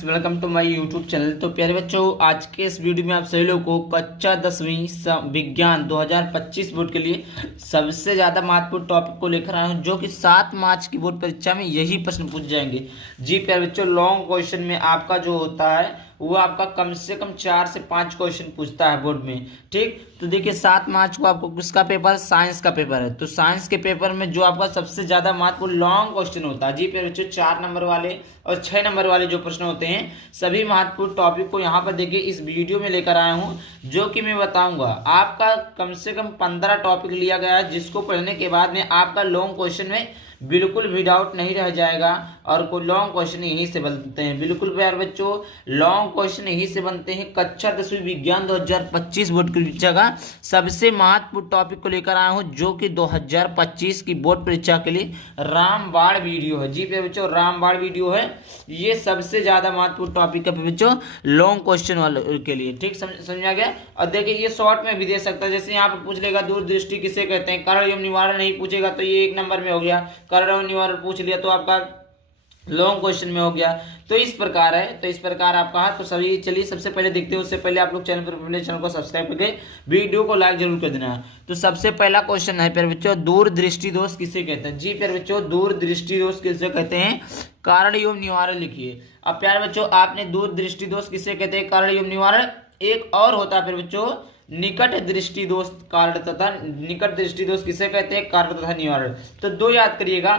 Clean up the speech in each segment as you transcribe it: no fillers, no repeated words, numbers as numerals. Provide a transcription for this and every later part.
Friends, welcome to my YouTube channel. तो प्यारे बच्चों, आज के इस वीडियो में आप सभी लोगों को कक्षा 10वीं विज्ञान 2025 बोर्ड के लिए सबसे ज़्यादा महत्वपूर्ण टॉपिक को लेकर आया हूँ, जो कि 7 मार्च की बोर्ड परीक्षा में यही प्रश्न पूछ जाएंगे। जी प्यारे बच्चों, लॉन्ग क्वेश्चन में आपका जो होता है वो आपका कम से कम 4 से 5 क्वेश्चन पूछता है बोर्ड में। ठीक, तो देखिए 7 मार्च को आपको किसका पेपर, साइंस का पेपर है। तो साइंस के पेपर में जो आपका सबसे ज़्यादा महत्वपूर्ण लॉन्ग क्वेश्चन होता है, जी प्यारे बच्चों, 4 नंबर वाले और 6 नंबर वाले जो प्रश्न होते हैं, सभी महत्वपूर्ण टॉपिक को यहाँ पर देखिए इस वीडियो में लेकर आया हूँ, जो कि मैं बताऊंगा। आपका कम से कम 15 टॉपिक लिया गया है, जिसको पढ़ने के बाद में आपका लॉन्ग क्वेश्चन में बिल्कुल भी डाउट नहीं रह जाएगा। और कोई लॉन्ग क्वेश्चन यहीं से बनते हैं, बिल्कुल प्यारे बच्चों, लॉन्ग क्वेश्चन यहीं से बनते हैं। कक्षा 10वीं विज्ञान 2025 बोर्ड की परीक्षा का सबसे महत्वपूर्ण टॉपिक को लेकर आया हूं, जो कि 2025 की बोर्ड परीक्षा के लिए रामबाण वीडियो है। जी प्यारे बच्चों, रामबाण वीडियो है, ये सबसे ज्यादा महत्वपूर्ण टॉपिक है बच्चों लॉन्ग क्वेश्चन वाले के लिए। ठीक, समझा गया। और देखिए ये शॉर्ट में भी दे सकता है, जैसे यहाँ पर पूछ लेगा दूरदृष्टि किसे कहते हैं, कारण एवं निवारण नहीं पूछेगा तो ये 1 नंबर में हो गया। कारण एवं निवारण पूछ लिया तो आपका लॉन्ग क्वेश्चन में हो गया। तो इस प्रकार है, तो इस प्रकार आपका है। तो सभी चलिए सबसे पहले देखते हैं, उससे पहले आप लोग चैनल पर अपने चैनल को सब्सक्राइब करके वीडियो को लाइक जरूर कर देना। तो सबसे पहला क्वेश्चन है प्यारे बच्चों, दूरदृष्टि दोष किसे कहते हैं। जी प्यारे बच्चों, दूरदृष्टि दोष किसे कहते हैं, कारण एवं निवारण लिखिए। अब प्यारे बच्चों, आपने दूरदृष्टि दोष किसे कहते हैं, कारण एवं निवारण। एक और होता है प्यारे बच्चों, निकट दृष्टि दोष कारण तथा निकट दृष्टि दोष किसे कहते हैं, कारण तथा निवारण। तो 2 याद करिएगा,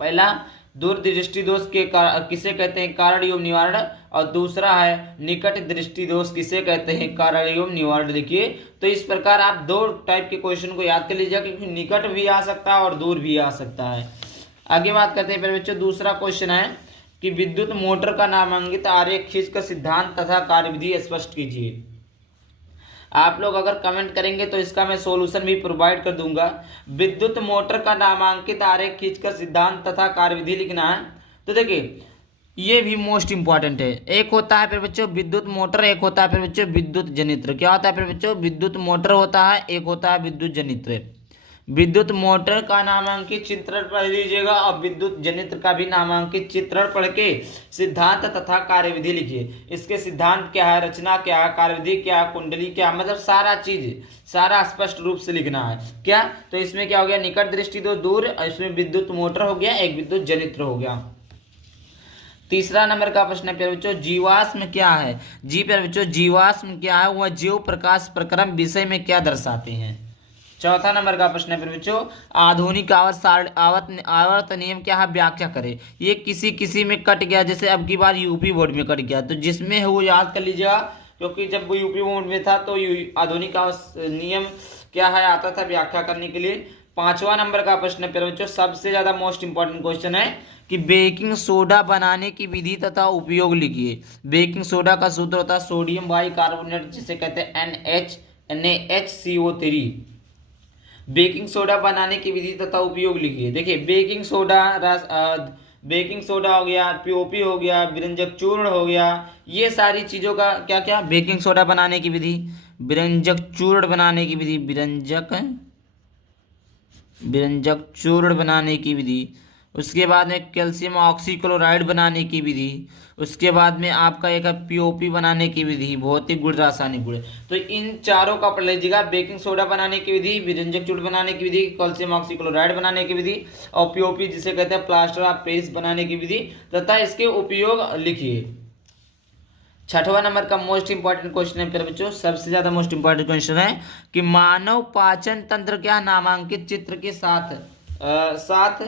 पहला दूरदृष्टि दोष के किसे कहते हैं, कारण एवं निवारण, और दूसरा है निकट दृष्टि दोष किसे कहते हैं, कारण एवं निवारण। देखिए तो इस प्रकार आप 2 टाइप के क्वेश्चन को याद कर लीजिए, क्योंकि निकट भी आ सकता है और दूर भी आ सकता है। आगे बात करते हैं फिर बच्चों, दूसरा क्वेश्चन है कि विद्युत मोटर का नामांकित आरेख खींचकर सिद्धांत तथा कार्यविधि स्पष्ट कीजिए। आप लोग अगर कमेंट करेंगे तो इसका मैं सॉल्यूशन भी प्रोवाइड कर दूंगा। विद्युत मोटर का नामांकित आरेख खींचकर सिद्धांत तथा कार्यविधि लिखना है। तो देखिए ये भी मोस्ट इंपॉर्टेंट है। एक होता है फिर बच्चों विद्युत मोटर, एक होता है फिर बच्चों विद्युत जनित्र। क्या होता है फिर बच्चों, विद्युत मोटर होता है, एक होता है विद्युत जनित्र। विद्युत मोटर का नामांकित चित्रण पढ़ लीजिएगा और विद्युत जनित्र का भी नामांकित चित्रण पढ़ के सिद्धांत तथा कार्यविधि लिखिए। इसके सिद्धांत क्या है, रचना क्या है, कार्यविधि क्या है, कुंडली क्या है, मतलब सारा चीज सारा स्पष्ट रूप से लिखना है। क्या, तो इसमें क्या हो गया, निकट दृष्टि दो दूर, इसमें विद्युत मोटर हो गया, एक विद्युत जनित्र हो गया। तीसरा नंबर का प्रश्न है प्यारे बच्चों, जीवाश्म क्या है। जी प्यारे बच्चों, जीवाश्म क्या है, वह जीव प्रकाश प्रक्रम विषय में क्या दर्शाते हैं। चौथा नंबर का प्रश्न है फिर बच्चों, आधुनिक आवर्त नियम क्या है, व्याख्या करें। ये किसी में कट गया, जैसे अब की बार यूपी बोर्ड में कट गया, तो जिसमें है वो याद कर लीजिएगा, क्योंकि जब वो यूपी बोर्ड में था तो आधुनिक नियम क्या है आता था व्याख्या करने के लिए। 5वां नंबर का प्रश्न है फिर बच्चों, सबसे ज्यादा मोस्ट इंपॉर्टेंट क्वेश्चन है कि बेकिंग सोडा बनाने की विधि तथा उपयोग लिखिए। बेकिंग सोडा का सूत्र होता है सोडियम बाइकार्बोनेट, जिसे कहते हैं NaHCO3। बेकिंग सोडा बनाने की विधि तथा उपयोग लिखिए। देखिए बेकिंग सोडा हो गया, पीओपी हो गया, विरंजक चूर्ण हो गया, ये सारी चीजों का क्या क्या, बेकिंग सोडा बनाने की विधि, विरंजक चूर्ण बनाने की विधि, विरंजक चूर्ण बनाने की विधि, उसके बाद में कैल्शियम ऑक्सीक्लोराइड बनाने की विधि, उसके बाद में आपका एक है पीओपी बनाने की विधि, भौतिक गुण रासायनिक गुण। तो इन चारों का पढ़ लीजिएगा, बेकिंग सोडा बनाने की विधि, विरंजक चूर्ण बनाने की विधि, कैल्शियम ऑक्सीक्लोराइड बनाने की विधि, और पीओपी जिसे कहते हैं प्लास्टर ऑफ पेरिस बनाने की विधि तथा इसके उपयोग लिखिए। 6वां नंबर का मोस्ट इंपॉर्टेंट क्वेश्चन है फिर बच्चों, सबसे ज्यादा मोस्ट इंपॉर्टेंट क्वेश्चन है कि मानव पाचन तंत्र क्या नामांकित चित्र के साथ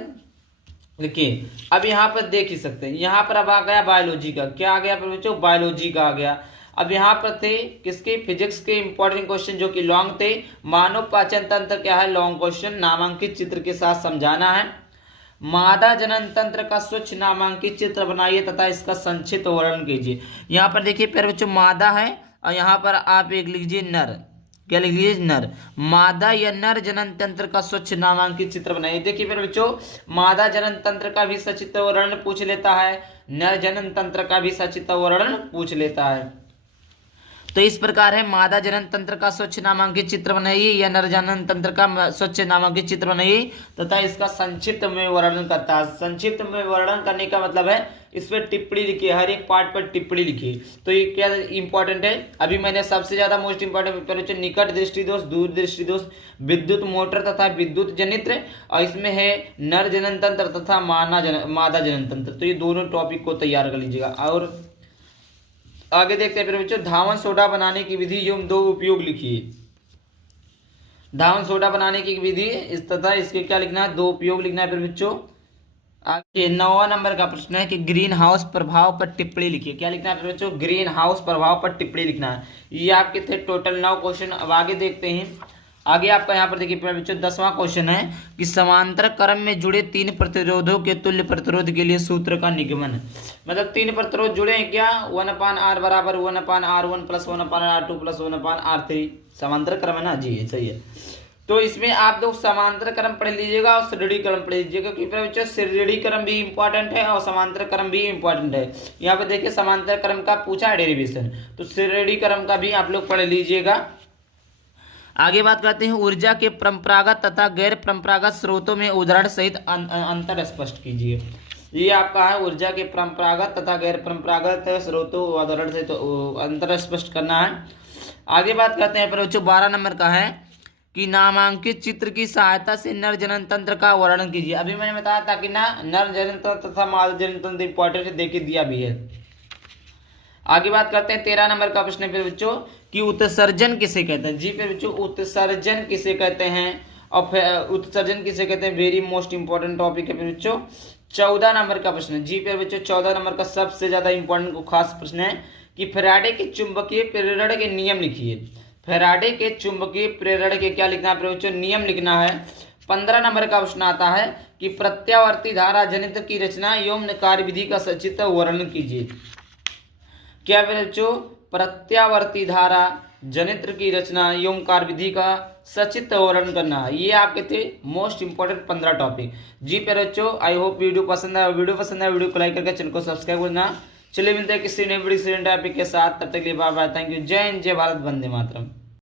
लिखिए। अब यहाँ पर देख ही सकते हैं, यहाँ पर अब आ गया बायोलॉजी का, क्या आ गया फिर बच्चों, बायोलॉजी का आ गया। अब यहाँ पर थे किसके, फिजिक्स के इंपॉर्टेंट क्वेश्चन जो कि लॉन्ग थे। मानव पाचन तंत्र क्या है, लॉन्ग क्वेश्चन, नामांकित चित्र के साथ समझाना है। मादा जनन तंत्र का स्वच्छ नामांकित चित्र बनाइए तथा इसका संक्षिप्त वर्णन कीजिए। यहाँ पर देखिए प्यारे बच्चों, मादा है और यहाँ पर आप एक लिखिए नर, क्या लिख लीजिए, नर। मादा या नर जनन तंत्र का स्वच्छ नामांकित चित्र बनाइए। देखिए फिर बच्चों, मादा जनन तंत्र का भी सचित्र वर्णन पूछ लेता है, नर जनन तंत्र का भी सचित्र वर्णन पूछ लेता है। तो इस प्रकार है, मादा जनन तंत्र का स्वच्छ नामांकित चित्र बनाइए या नर जनन तंत्र का स्वच्छ नामांकित चित्र बनाइए तथा इसका संक्षिप्त में वर्णन करता है। संक्षिप्त में वर्णन करने का मतलब है इस पर टिप्पणी लिखिए, हर एक पार्ट पर टिप्पणी लिखिए। तो ये क्या इंपॉर्टेंट है, अभी मैंने सबसे ज्यादा मोस्ट इंपॉर्टेंट निकट दृष्टि दोष, दूर दृष्टि दोष, विद्युत मोटर तथा विद्युत जनित्र, और इसमें है नर जनन तंत्र तथा मादा जनन तंत्र। तो ये दोनों टॉपिक को तैयार कर लीजिएगा। और आगे देखते हैं फिर बच्चों, धावन सोडा बनाने की विधि एवं दो उपयोग लिखिए। धावन सोडा बनाने की विधि इस तथा इसके क्या लिखना है, दो उपयोग लिखना है। फिर बच्चों आगे 9वां नंबर का प्रश्न है कि ग्रीन हाउस प्रभाव पर टिप्पणी लिखिए। क्या लिखना है फिर बच्चों, ग्रीन हाउस प्रभाव पर टिप्पणी लिखना है। ये आपके थे टोटल 9 क्वेश्चन। अब आगे देखते हैं, आगे आपका यहाँ पर देखिए बच्चों 10वां क्वेश्चन है कि समांतर क्रम में जुड़े 3 प्रतिरोधों के तुल्य प्रतिरोध के लिए सूत्र का निगमन। मतलब 3 प्रतिरोध जुड़े हैं क्या, 1/r बराबर 1/r1 plus 1/r2 plus 1/r3। समांतर क्रम है ना जी, सही है। तो इसमें आप लोग समांतर क्रम पढ़ लीजिएगा और श्रेणी क्रम पढ़ लीजिएगा, क्योंकि बच्चों श्रेणी क्रम भी इंपॉर्टेंट है और समांतर क्रम भी इंपॉर्टेंट है। यहाँ पे देखिए समांतर क्रम का पूछा है डेरिवेशन, तो श्रेणी क्रम का भी आप लोग पढ़ लीजिएगा। आगे बात करते हैं, ऊर्जा के परंपरागत तथा गैर परंपरागत स्रोतों में उदाहरण सहित अंतर स्पष्ट कीजिए। ये आपका है, ऊर्जा के परंपरागत तथा गैर परंपरागत स्रोतों उदाहरण सहित अंतर स्पष्ट करना है। आगे बात करते हैं बच्चों 12 नंबर का है कि नामांकित चित्र की सहायता से नर जनन तंत्र का वर्णन कीजिए। अभी मैंने बताया था कि ना नर जनन तंत्र तथा मादा जनन तंत्र इंपॉर्टेंट है, देखे दिया भी है। आगे बात करते हैं 13 नंबर का प्रश्न है बच्चों कि उत्सर्जन किसे कहते हैं। जी पे बच्चों उत्सर्जन किसे कहते हैं और उत्सर्जन किसे कहते हैं, वेरी मोस्ट इंपॉर्टेंट टॉपिक है बच्चों। 14 नंबर का प्रश्न है जी पे बच्चों, 14 नंबर का सबसे ज्यादा इंपॉर्टेंट खास प्रश्न है कि फैराडे के चुंबकीय प्रेरण के नियम लिखिए। फैराडे के चुंबकीय प्रेरण के क्या लिखना है बच्चों, नियम लिखना है। 15 नंबर का प्रश्न आता है कि प्रत्यावर्ती धारा जनित्र की रचना एवं कार्यविधि का सचित्र वर्णन कीजिए। क्या बच्चों, प्रत्यावर्ती धारा जनित्र की रचना एवं कार्यविधि का सचित्र वर्णन करना है। ये आपके थे मोस्ट इंपोर्टेंट 15 टॉपिक। जी पे बच्चों, आई होप वीडियो पसंद आया। वीडियो को लाइक करके चैनल को सब्सक्राइब करना। चलिए मिलते हैं किसी नई वीडियो टॉपिक के साथ, तब तक के लिए बाय बाय, थैंक यू, जय हिंद, जय भारत, वंदे मातरम।